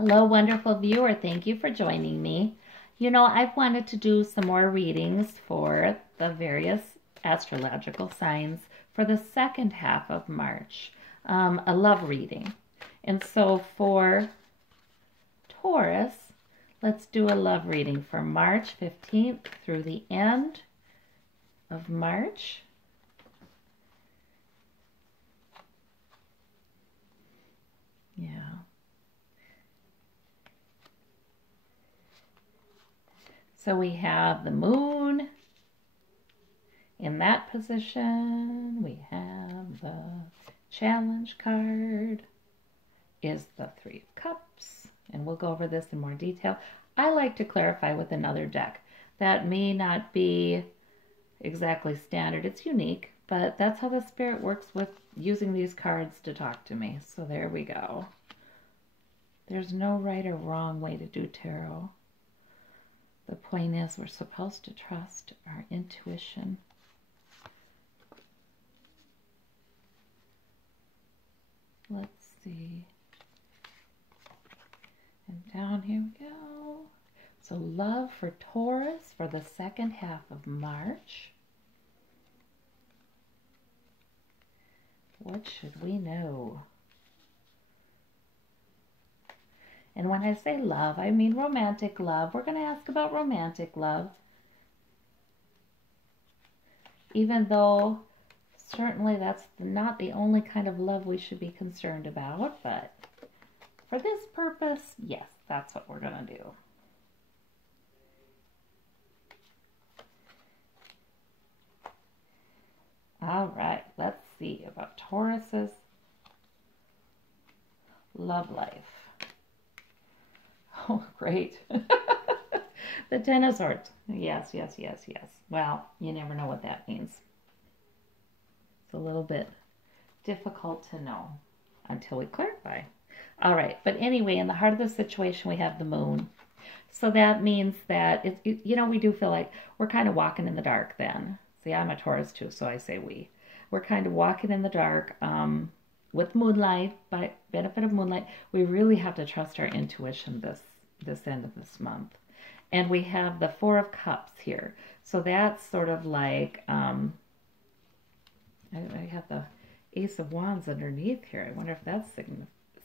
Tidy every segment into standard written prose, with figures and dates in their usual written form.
Hello, wonderful viewer. Thank you for joining me. You know, I've wanted to do some more readings for the various astrological signs for the second half of March, a love reading. And so for Taurus, let's do a love reading for March 15th through the end of March. Yeah. So we have the moon in that position. We have the challenge card is the Three of Cups. And we'll go over this in more detail. I like to clarify with another deck. That may not be exactly standard. It's unique, but that's how the Spirit works with using these cards to talk to me. So there we go. There's no right or wrong way to do tarot. The point is we're supposed to trust our intuition. Let's see. And down here we go. So love for Taurus for the second half of March. What should we know? And when I say love, I mean romantic love. We're going to ask about romantic love. Even though certainly that's not the only kind of love we should be concerned about. But for this purpose, yes, that's what we're going to do. All right, let's see about Taurus's love life. Oh, great. The Ten of Swords. Yes, yes, yes, yes. Well, you never know what that means. It's a little bit difficult to know until we clarify. All right, but anyway, in the heart of the situation, we have the moon. So that means that, you know, we do feel like we're kind of walking in the dark then. See, I'm a Taurus too, so I say we. We're kind of walking in the dark with moonlight, by benefit of moonlight. We really have to trust our intuition this end of this month. And we have the Four of Cups here. So that's sort of like, I have the Ace of Wands underneath here. I wonder if that's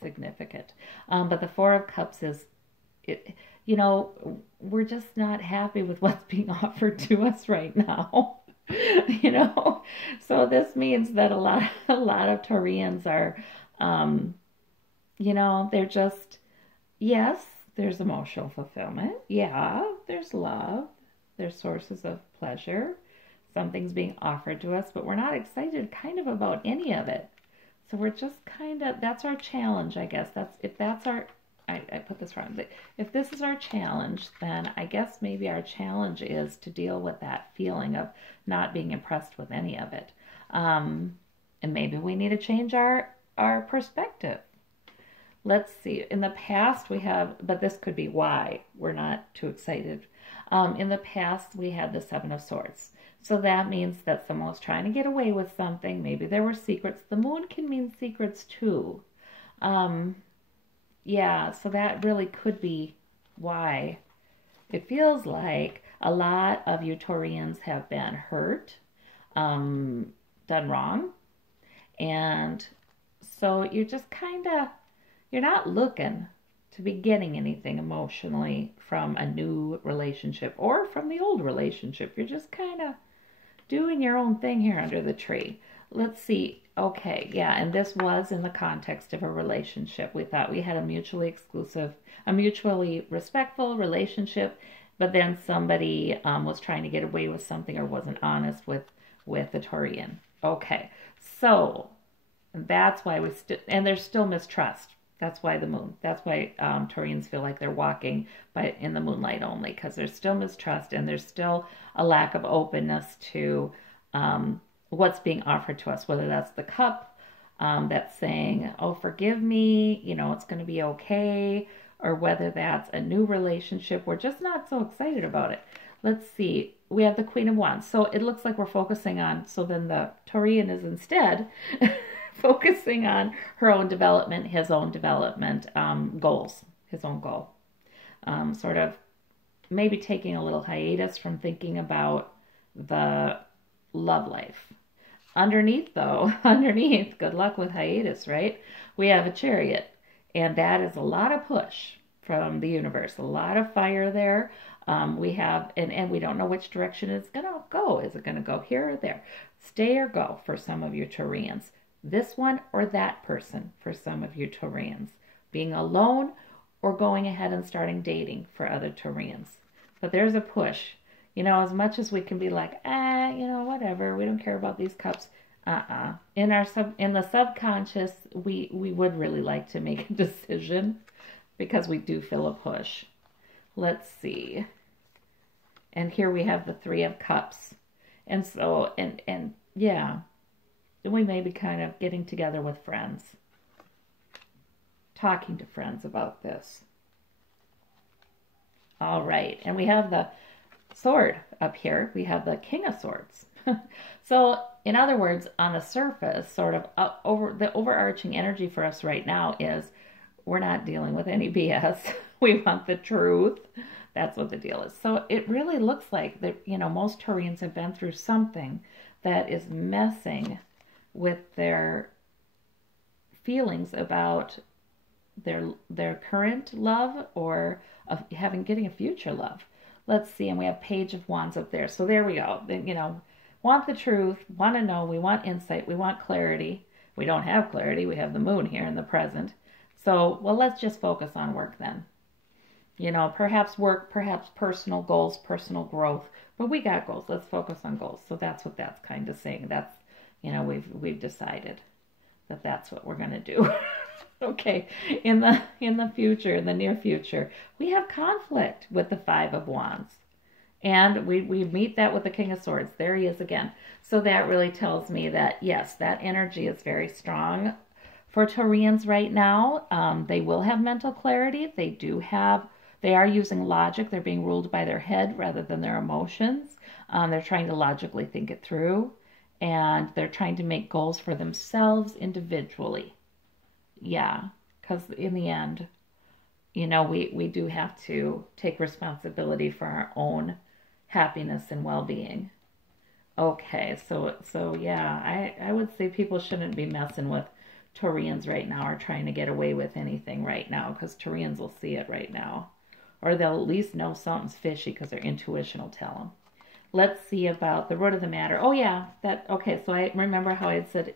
significant. But the Four of Cups is, you know, we're just not happy with what's being offered to us right now. You know, so this means that a lot of Taurians are, you know, they're just, yes, there's emotional fulfillment. Yeah, there's love. There's sources of pleasure. Something's being offered to us, but we're not excited kind of about any of it. So we're just kind of, that's our challenge, I guess. If that's our, I put this wrong. If this is our challenge, then I guess maybe our challenge is to deal with that feeling of not being impressed with any of it. And maybe we need to change our perspective. Let's see. In the past we have, but this could be why we're not too excited. In the past we had the Seven of Swords. So that means that someone was trying to get away with something. Maybe there were secrets. The moon can mean secrets too. Yeah, so that really could be why it feels like a lot of you Taurians have been hurt, done wrong. And so you're just kind of, you're not looking to be getting anything emotionally from a new relationship or from the old relationship. You're just kind of doing your own thing here under the tree. Let's see. Okay, yeah, and this was in the context of a relationship. We thought we had a mutually exclusive, a mutually respectful relationship, but then somebody was trying to get away with something or wasn't honest with the Taurian. Okay, so that's why we and there's still mistrust. That's why the moon. That's why Taurians feel like they're walking in the moonlight only, because there's still mistrust and there's still a lack of openness to what's being offered to us, whether that's the cup that's saying, oh, forgive me, you know, it's going to be okay, or whether that's a new relationship. We're just not so excited about it. Let's see. We have the Queen of Wands. So it looks like we're focusing on, so then the Taurian is instead focusing on her own development, his own development goals. his own goal. Sort of maybe taking a little hiatus from thinking about the love life. Underneath, though, good luck with hiatus, right? We have a Chariot, and that is a lot of push from the universe, a lot of fire there. We have, and we don't know which direction it's going to go. Is it going to go here or there? Stay or go for some of you Taurians. This one or that person for some of you Taurians. Being alone or going ahead and starting dating for other Taurians. But there's a push. You know, as much as we can be like, whatever, we don't care about these cups. In the subconscious, we would really like to make a decision because we do feel a push. Let's see. And here we have the Three of Cups. And so, and yeah, we may be kind of getting together with friends, talking to friends about this. All right, and we have the Sword up here. We have the King of Swords. So, in other words, on the surface, sort of the overarching energy for us right now is we're not dealing with any BS. We want the truth. That's what the deal is. So it really looks like that, most Taurians have been through something that is messing with their feelings about their current love or of getting a future love. Let's see, and we have Page of Wands up there. So there we go. Want the truth, want to know, we want insight, we want clarity. We don't have clarity. We have the moon here in the present. So, well, let's just focus on work then. Perhaps work, perhaps personal goals, personal growth. But we got goals. Let's focus on goals. So that's what that's kind of saying. That's, we've decided that that's what we're going to do. Okay. In the future, in the near future, we have conflict with the Five of Wands. And we meet that with the King of Swords. There he is again. So that really tells me that, yes, that energy is very strong for Taurians right now. They will have mental clarity. They are using logic. They're being ruled by their head rather than their emotions. They're trying to logically think it through. And they're trying to make goals for themselves individually. Yeah, because in the end, we do have to take responsibility for our own happiness and well-being. Okay, so yeah, I would say people shouldn't be messing with Taurians right now or trying to get away with anything right now, because Taurians will see it right now. Or they'll at least know something's fishy because their intuition will tell them. Let's see about the root of the matter. Oh yeah, okay, so I remember how I had said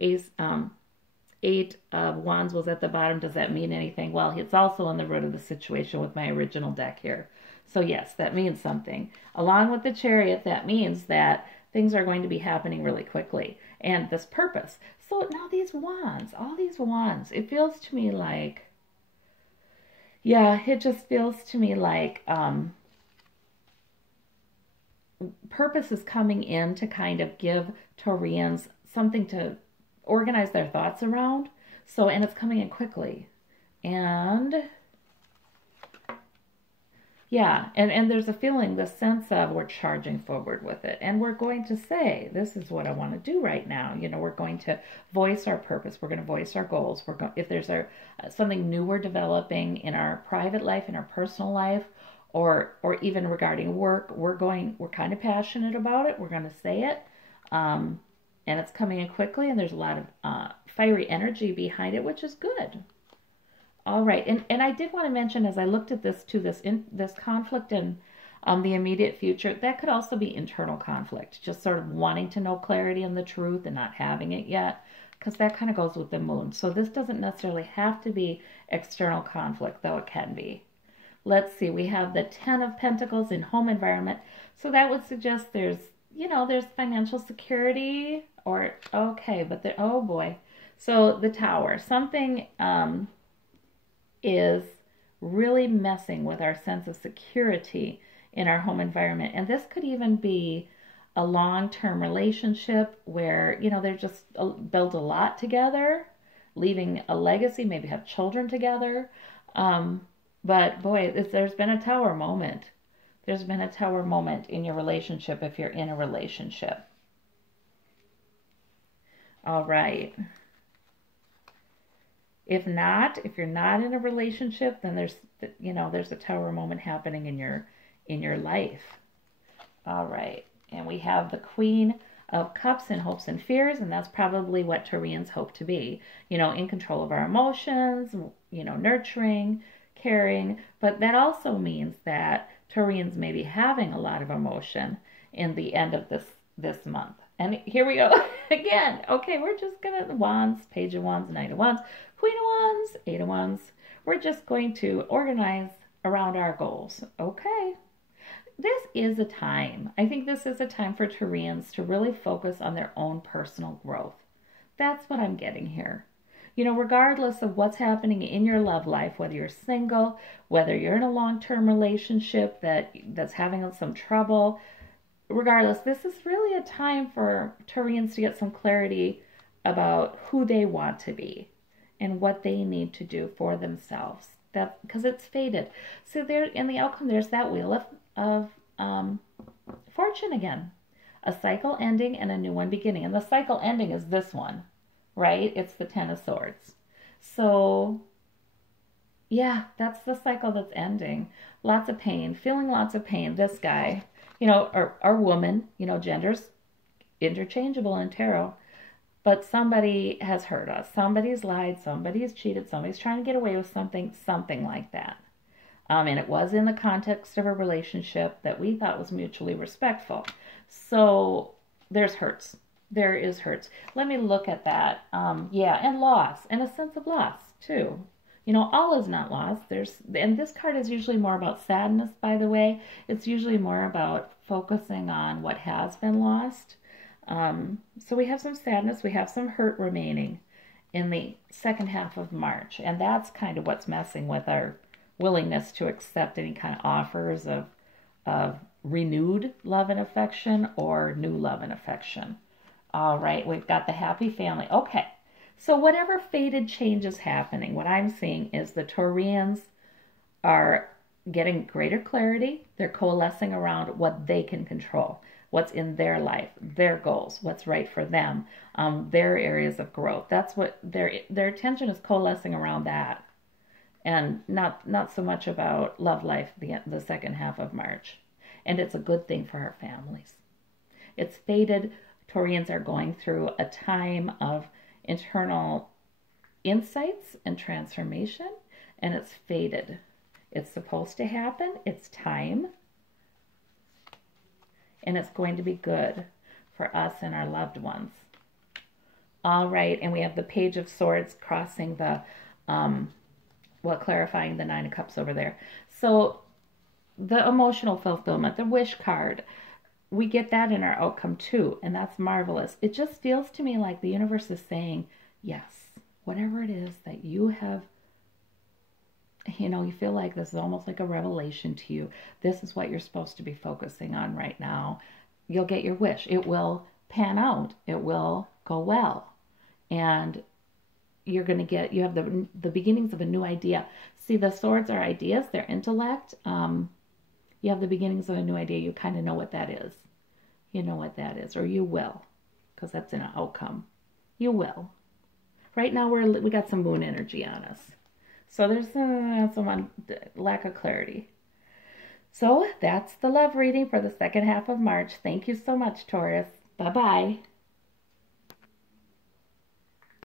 Eight of Wands was at the bottom. Does that mean anything? Well, it's also in the root of the situation with my original deck here. So yes, that means something. Along with the Chariot, that means that things are going to be happening really quickly. And this purpose. So now these wands, all these wands, it feels to me like, yeah, it just feels to me like purpose is coming in to kind of give Taurians something to organize their thoughts around. So, and it's coming in quickly. And yeah, and there's a feeling, the sense of we're charging forward with it. And we're going to say, this is what I want to do right now. We're going to voice our purpose. We're going to voice our goals. If there's something new we're developing in our private life, in our personal life, or even regarding work, we're kind of passionate about it. We're going to say it. And it's coming in quickly, and there's a lot of fiery energy behind it, which is good. All right, and I did want to mention, as I looked at this conflict in the immediate future, that could also be internal conflict, just sort of wanting to know clarity and the truth and not having it yet, because that kind of goes with the moon. So this doesn't necessarily have to be external conflict, though it can be. Let's see, we have the Ten of Pentacles in home environment. So that would suggest there's financial security, oh boy. So the Tower, something is really messing with our sense of security in our home environment. And this could even be a long-term relationship where, they're just build a lot together, leaving a legacy, maybe have children together. But boy, there's been a Tower moment. There's been a Tower moment in your relationship if you're in a relationship. All right. If not, if you're not in a relationship, then there's a tower moment happening in your life. All right. And we have the Queen of Cups in hopes and fears, and that's probably what Taurians hope to be. In control of our emotions, nurturing, caring. But that also means that Taurians may be having a lot of emotion in the end of this month. And here we go again. Okay, we're just gonna Wands, Page of Wands, Knight of Wands, Queen of Wands, Eight of Wands. We're just going to organize around our goals. Okay. This is a time. I think this is a time for Taurians to really focus on their own personal growth. That's what I'm getting here. Regardless of what's happening in your love life, whether you're single, whether you're in a long-term relationship that's having some trouble, regardless, this is really a time for Taurians to get some clarity about who they want to be and what they need to do for themselves. That because it's fated. So there in the outcome, there's that wheel of fortune again. A cycle ending and a new one beginning. And the cycle ending is this one, right? It's the Ten of Swords. So yeah, that's the cycle that's ending. Lots of pain, feeling lots of pain. This guy, or woman, gender's interchangeable in tarot. But somebody has hurt us. Somebody's lied. Somebody's cheated. Somebody's trying to get away with something like that. And it was in the context of a relationship that we thought was mutually respectful. So there's hurts. There is hurts. Let me look at that. Yeah, and loss, and a sense of loss too. All is not lost. And this card is usually more about sadness, by the way. It's usually more about focusing on what has been lost. So we have some sadness, we have some hurt remaining in the second half of March. And that's kind of what's messing with our willingness to accept any kind of offers of renewed love and affection or new love and affection. All right, we've got the happy family. Okay, so whatever fated change is happening, what I'm seeing is the Taurians are getting greater clarity. They're coalescing around what they can control, what's in their life, their goals, what's right for them, their areas of growth. That's what their attention is coalescing around that. And not so much about love life the second half of March. And it's a good thing for our families. It's fated. Taurians are going through a time of internal insights and transformation, and it's fated. It's supposed to happen. It's time. And it's going to be good for us and our loved ones. All right, and we have the Page of Swords crossing the clarifying the Nine of Cups over there. So the emotional fulfillment, the wish card, we get that in our outcome too, and that's marvelous. It just feels to me like the universe is saying, yes, whatever it is that you have, you feel like this is almost like a revelation to you. This is what you're supposed to be focusing on right now. You'll get your wish. It will pan out. It will go well. And you have the beginnings of a new idea. See, the swords are ideas, they're intellect. You have the beginnings of a new idea. You kind of know what that is. You know what that is, or you will, because that's in an outcome. You will. Right now we got some moon energy on us. So there's some lack of clarity. So that's the love reading for the second half of March. Thank you so much, Taurus. Bye-bye.